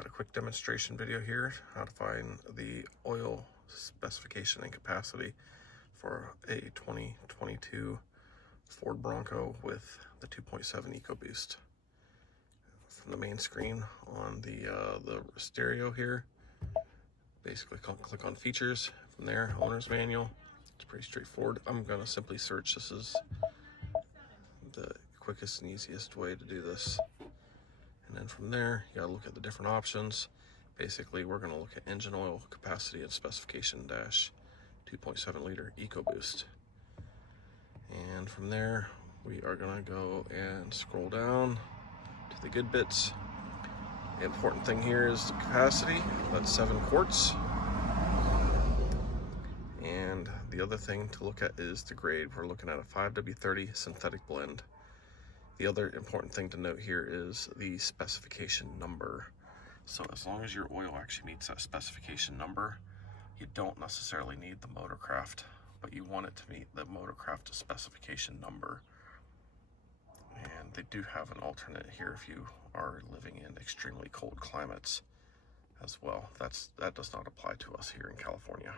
Got a quick demonstration video here, how to find the oil specification and capacity for a 2022 Ford Bronco with the 2.7 EcoBoost. From the main screen on the stereo here, basically click on features. From there, owner's manual. It's pretty straightforward. I'm gonna simply search. This is the quickest and easiest way to do this. And then from there, you gotta look at the different options. Basically, we're gonna look at engine oil capacity and specification dash 2.7 liter EcoBoost. And from there, we are gonna go and scroll down to the good bits. The important thing here is the capacity. That's 7 quarts. And the other thing to look at is the grade. We're looking at a 5W30 synthetic blend. The other important thing to note here is the specification number. So as long as your oil actually meets that specification number, you don't necessarily need the Motorcraft, but you want it to meet the Motorcraft specification number. And they do have an alternate here if you are living in extremely cold climates as well. That does not apply to us here in California.